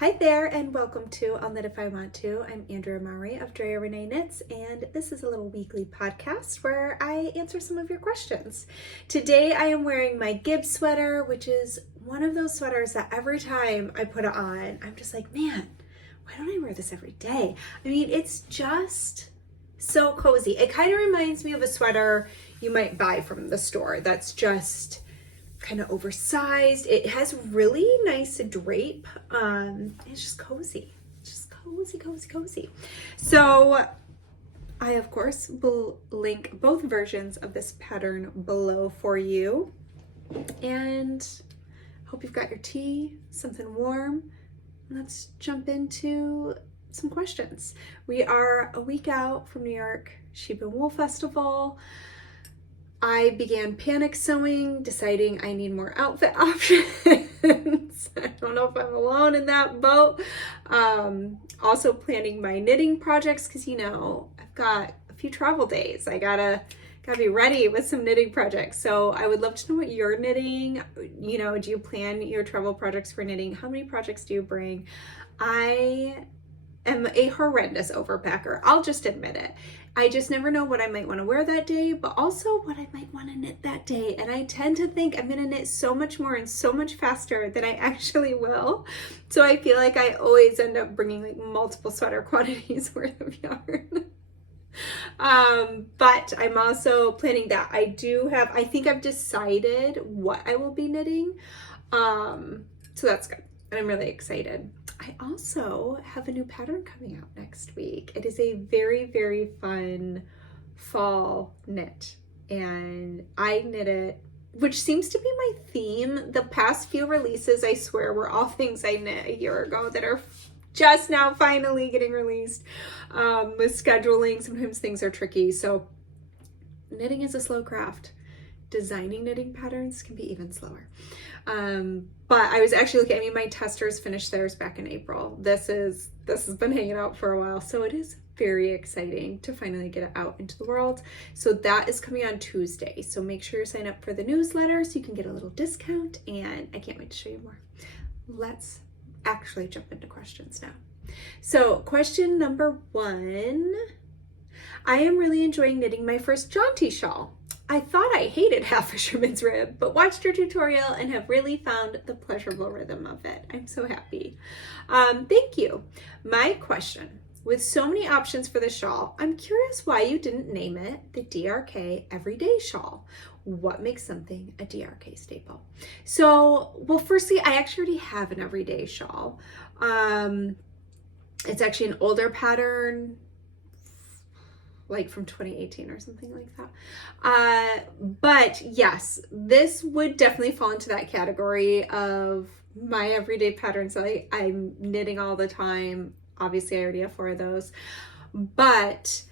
Hi there and welcome to I'll Knit If I Want To. I'm Andrea Maury of DRK Everyday Knits, and this is a little weekly podcast where I answer some of your questions. Today I am wearing my Gibbs sweater, which is one of those sweaters that every time I put it on, I'm just like, man, why don't I wear this every day? I mean, it's just so cozy. It kind of reminds me of a sweater you might buy from the store that's just kind of oversized. It has really nice drape. It's just cozy. Just cozy. So I, of course, will link both versions of this pattern below for you. And hope you've got your tea, something warm. Let's jump into some questions. We are a week out from New York Sheep and Wool Festival. I began panic sewing, deciding I need more outfit options. I don't know if I'm alone in that boat. Also planning my knitting projects because, I've got a few travel days. I gotta be ready with some knitting projects. So I would love to know what you're knitting. Do you plan your travel projects for knitting? How many projects do you bring? I am a horrendous overpacker. I'll just admit it. I just never know what I might want to wear that day, but also what I might want to knit that day. And I tend to think I'm going to knit so much more and so much faster than I actually will. So I feel like I always end up bringing like multiple sweater quantities worth of yarn. But I'm also planning that. I think I've decided what I will be knitting. So that's good. And I'm really excited. I also have a new pattern coming out next week. It is a very, very fun fall knit, and I knit it, which seems to be my theme. The past few releases, I swear, were all things I knit a year ago that are just now finally getting released. With scheduling, sometimes things are tricky. So knitting is a slow craft. Designing knitting patterns can be even slower. But I was actually looking, my testers finished theirs back in April. This has been hanging out for a while. So it is very exciting to finally get it out into the world. So that is coming on Tuesday. So make sure you sign up for the newsletter so you can get a little discount, and I can't wait to show you more. Let's actually jump into questions now. So question number 1, I am really enjoying knitting my first Jaunty shawl. I thought I hated half fisherman's rib, but watched your tutorial and have really found the pleasurable rhythm of it. I'm so happy. Thank you. My question, with so many options for the shawl, I'm curious why you didn't name it the DRK Everyday Shawl. What makes something a DRK staple? So, well, firstly, I actually already have an everyday shawl. It's actually an older pattern, like from 2018 or something like that. But yes, this would definitely fall into that category of my everyday patterns. I'm knitting all the time. Obviously, I already have 4 of those. But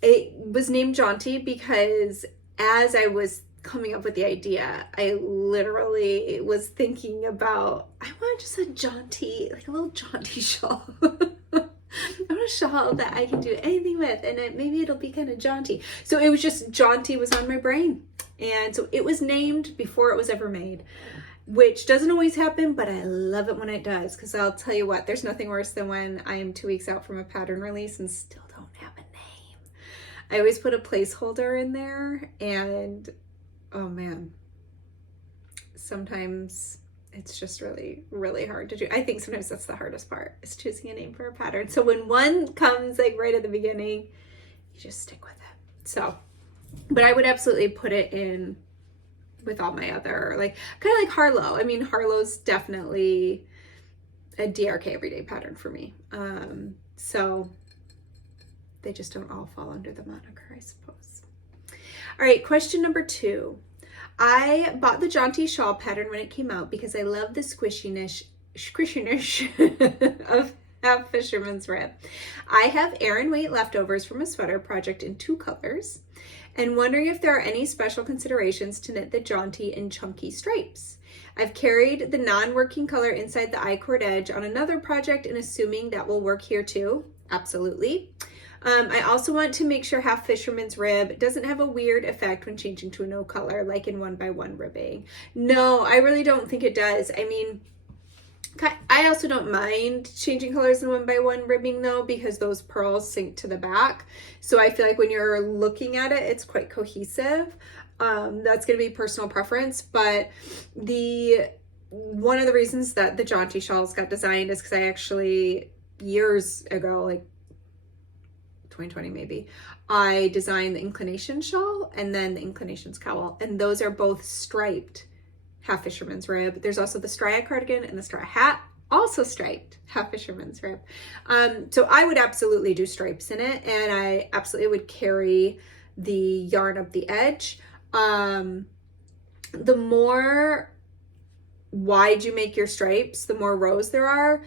it was named Jaunty because as I was coming up with the idea, I literally was thinking about, I want just a jaunty, like a little jaunty shawl. I want a shawl that I can do anything with, and maybe it'll be kind of jaunty. So it was just Jaunty was on my brain. And so it was named before it was ever made, which doesn't always happen, but I love it when it does, because I'll tell you what, there's nothing worse than when I am 2 weeks out from a pattern release and still don't have a name. I always put a placeholder in there, and oh man, sometimes it's just really, really hard to do. I think sometimes that's the hardest part, is choosing a name for a pattern. So when one comes like right at the beginning, you just stick with it. So, but I would absolutely put it in with all my other, like kind of like Harlow. I mean, Harlow's definitely a DRK everyday pattern for me. So they just don't all fall under the moniker, I suppose. All right, question number 2. I bought the Jaunty shawl pattern when it came out because I love the squishy-ness of half fisherman's rib. I have Aran weight leftovers from a sweater project in 2 colors, and wondering if there are any special considerations to knit the Jaunty in chunky stripes. I've carried the non-working color inside the I-cord edge on another project, and assuming that will work here too. Absolutely. I also want to make sure half fisherman's rib doesn't have a weird effect when changing to a no color, like in 1x1 ribbing. No, I really don't think it does. I mean, I also don't mind changing colors in 1x1 ribbing though, because those pearls sink to the back. So I feel like when you're looking at it, it's quite cohesive. That's going to be personal preference, but one of the reasons that the Jaunty shawls got designed is because I actually, years ago, like 2020 maybe, I designed the inclination shawl and then the inclinations cowl, and those are both striped half fisherman's rib. There's also the Stria cardigan and the Stria hat, also striped half fisherman's rib. So I would absolutely do stripes in it, and I absolutely would carry the yarn up the edge. The more wide you make your stripes, the more rows there are,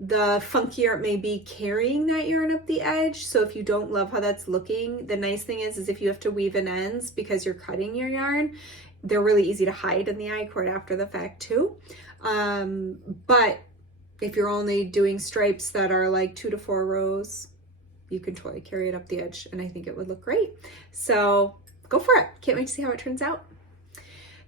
the funkier it may be carrying that yarn up the edge. So if you don't love how that's looking, the nice thing is if you have to weave in ends because you're cutting your yarn, they're really easy to hide in the I-cord after the fact too. But if you're only doing stripes that are like 2 to 4 rows, you can totally carry it up the edge, and I think it would look great. So go for it. Can't wait to see how it turns out.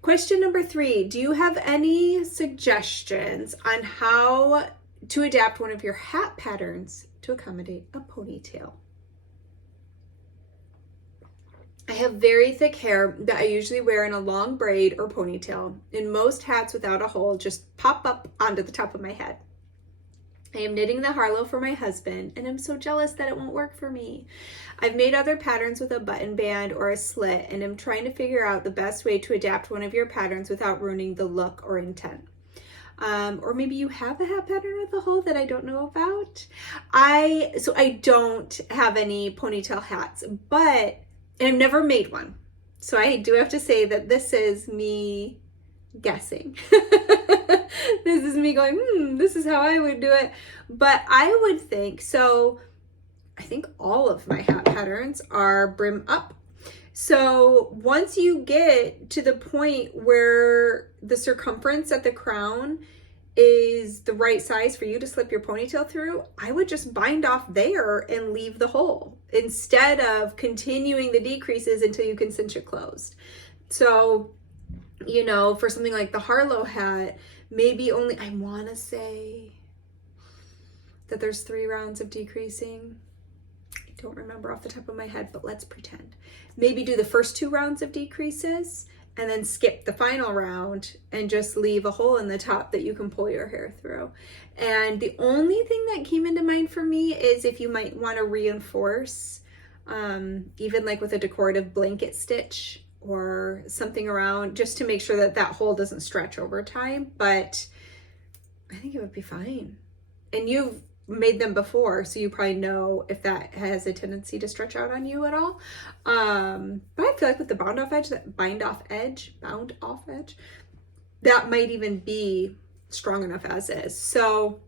Question number 3, do you have any suggestions on how to adapt one of your hat patterns to accommodate a ponytail? I have very thick hair that I usually wear in a long braid or ponytail, and most hats without a hole just pop up onto the top of my head. I am knitting the Harlow for my husband, and I'm so jealous that it won't work for me. I've made other patterns with a button band or a slit, and I'm trying to figure out the best way to adapt one of your patterns without ruining the look or intent. Or maybe you have a hat pattern with a hole that I don't know about. So I don't have any ponytail hats, and I've never made one. So I do have to say that this is me guessing. This is me going, this is how I would do it. But I would think, so I think all of my hat patterns are brim up. So once you get to the point where the circumference at the crown is the right size for you to slip your ponytail through, I would just bind off there and leave the hole instead of continuing the decreases until you can cinch it closed. So, you know, for something like the Harlow hat, maybe only, I want to say that there's 3 rounds of decreasing. I don't remember off the top of my head, but let's pretend. Maybe do the first 2 rounds of decreases and then skip the final round and just leave a hole in the top that you can pull your hair through. And the only thing that came into mind for me is if you might want to reinforce, even like with a decorative blanket stitch or something around, just to make sure that that hole doesn't stretch over time. But I think it would be fine. And you've made them before, so you probably know if that has a tendency to stretch out on you at all. But I feel like with the bound off edge, that might even be strong enough as is. So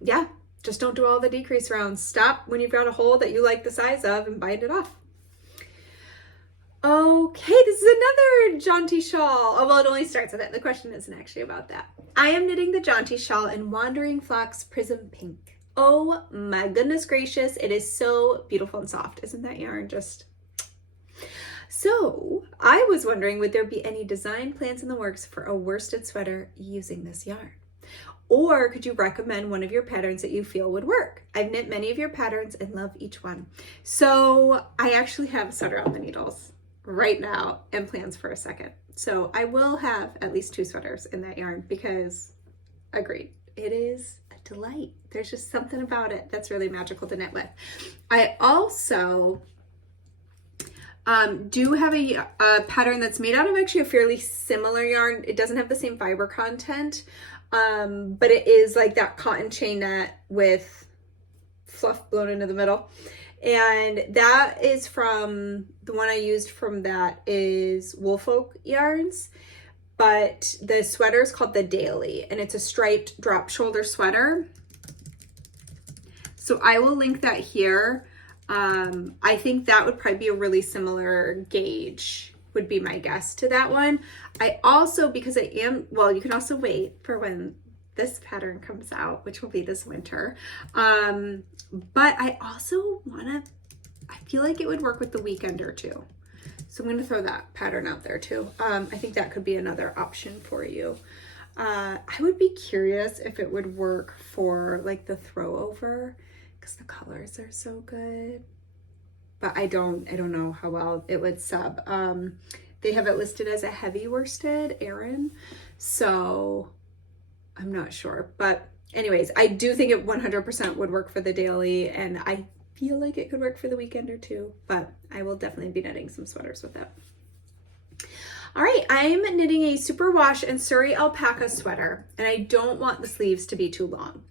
yeah, just don't do all the decrease rounds. Stop when you've got a hole that you like the size of and bind it off. Okay, this is another Jaunty shawl. Oh, well, it only starts with it. The question isn't actually about that. I am knitting the Jaunty shawl in Wandering Fox Prism Pink. Oh my goodness gracious, it is so beautiful and soft. Isn't that yarn just... So, I was wondering, would there be any design plans in the works for a worsted sweater using this yarn? Or could you recommend one of your patterns that you feel would work? I've knit many of your patterns and love each one. So, I actually have a sweater on the needles right now and plans for a second. So I will have at least 2 sweaters in that yarn because, agreed, it is a delight. There's just something about it that's really magical to knit with. I also do have a pattern that's made out of actually a fairly similar yarn. It doesn't have the same fiber content, but it is like that cotton chain net with fluff blown into the middle. And that is from, the one I used from that is Woolfolk yarns, but the sweater is called the Daily, and it's a striped drop shoulder sweater. So I will link that here. I think that would probably be a really similar gauge, would be my guess to that one. I also, because I am, well, you can also wait for when this pattern comes out, which will be this winter. But I also I feel like it would work with the Weekender too. So I'm going to throw that pattern out there too. I think that could be another option for you. I would be curious if it would work for like the throw over because the colors are so good. But I don't know how well it would sub. They have it listed as a heavy worsted Aran, so I'm not sure. But anyways, I do think it 100% would work for the daily, and I feel like it could work for the weekend or two, but I will definitely be knitting some sweaters with it. All right, I'm knitting a superwash and Surrey alpaca sweater, and I don't want the sleeves to be too long.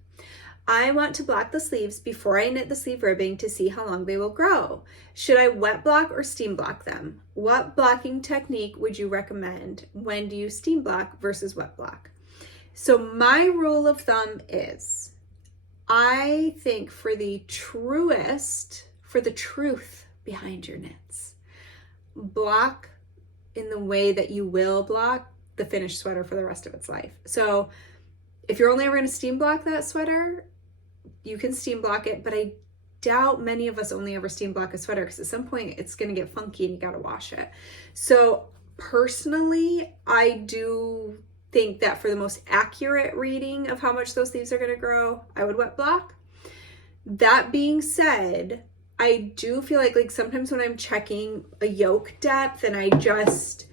I want to block the sleeves before I knit the sleeve ribbing to see how long they will grow. Should I wet block or steam block them? What blocking technique would you recommend? When do you steam block versus wet block? So my rule of thumb is, I think for the truth behind your knits, block in the way that you will block the finished sweater for the rest of its life. So if you're only ever going to steam block that sweater, you can steam block it, but I doubt many of us only ever steam block a sweater because at some point it's going to get funky and you got to wash it. So personally, I do think that for the most accurate reading of how much those leaves are going to grow, I would wet block. That being said, I do feel like sometimes when I'm checking a yoke depth and I just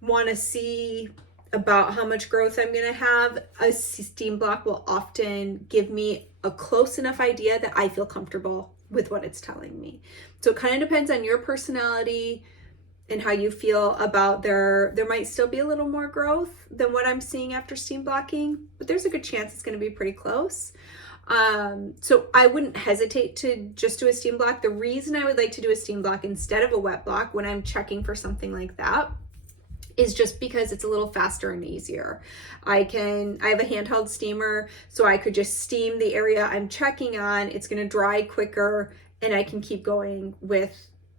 want to see about how much growth I'm going to have, a steam block will often give me a close enough idea that I feel comfortable with what it's telling me. So it kind of depends on your personality and how you feel about there might still be a little more growth than what I'm seeing after steam blocking, but there's a good chance it's going to be pretty close. So I wouldn't hesitate to just do a steam block. The reason I would like to do a steam block instead of a wet block when I'm checking for something like that is just because it's a little faster and easier. I have a handheld steamer, so I could just steam the area I'm checking on. It's going to dry quicker and I can keep going with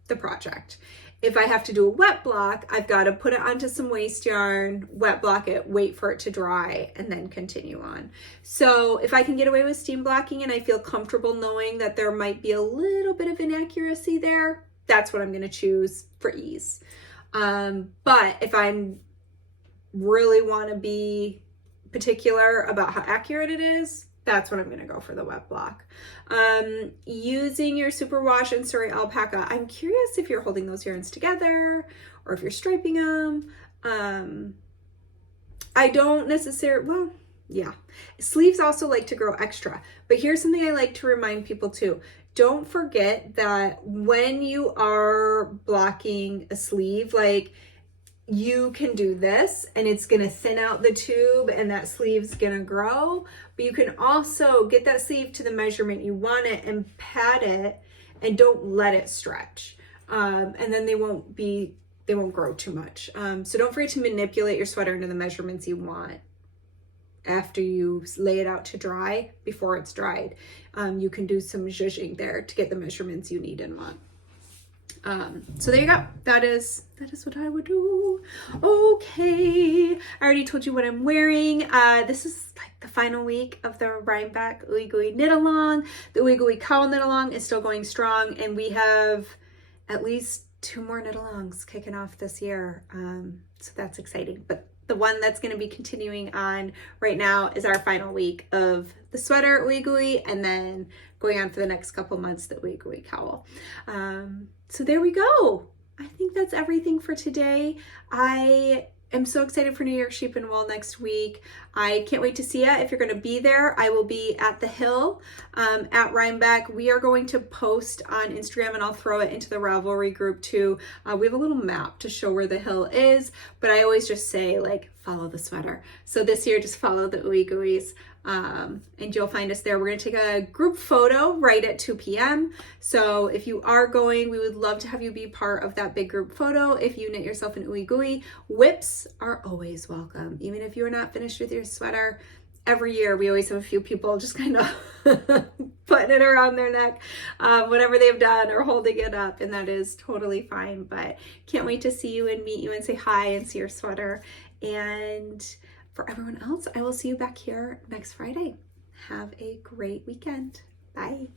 the project. If I have to do a wet block, I've got to put it onto some waste yarn, wet block it, wait for it to dry, and then continue on. So if I can get away with steam blocking and I feel comfortable knowing that there might be a little bit of inaccuracy there, that's what I'm going to choose for ease. But if I'm really want to be particular about how accurate it is, that's when I'm going to go for the wet block. Using your superwash and Surrey alpaca, I'm curious if you're holding those yarns together or if you're striping them. I don't necessarily, well, yeah. Sleeves also like to grow extra, but here's something I like to remind people too. Don't forget that when you are blocking a sleeve, like you can do this and it's going to thin out the tube and that sleeve's going to grow, but you can also get that sleeve to the measurement you want it and pat it and don't let it stretch. And then they won't grow too much. So don't forget to manipulate your sweater into the measurements you want after you lay it out to dry. Before it's dried, you can do some zhuzhing there to get the measurements you need and want. So there you go. That is what I would do. Okay, I already told you what I'm wearing. This is like the final week of the Rhinebeck Ooey Gooey knit along. The Ooey Gooey cowl knit along is still going strong, and we have at least 2 more knit alongs kicking off this year. So that's exciting. But the one that's going to be continuing on right now is our final week of the sweater Ooey Gooey, and then going on for the next couple months the Ooey Gooey cowl. So there we go. I think that's everything for today. I am so excited for New York Sheep and Wool next week. I can't wait to see you. If you're going to be there, I will be at the Hill at Rhinebeck. We are going to post on Instagram, and I'll throw it into the Ravelry group too. We have a little map to show where the Hill is, but I always just say like, follow the sweater. So this year, just follow the Ooey Gooeys. And you'll find us there. We're going to take a group photo right at 2 p.m. So if you are going, we would love to have you be part of that big group photo. If you knit yourself an Ooey Gooey, whips are always welcome. Even if you're not finished with your sweater, every year we always have a few people just kind of putting it around their neck, whatever they've done, or holding it up, and that is totally fine. But can't wait to see you and meet you and say hi and see your sweater. And for everyone else, I will see you back here next Friday. Have a great weekend. Bye.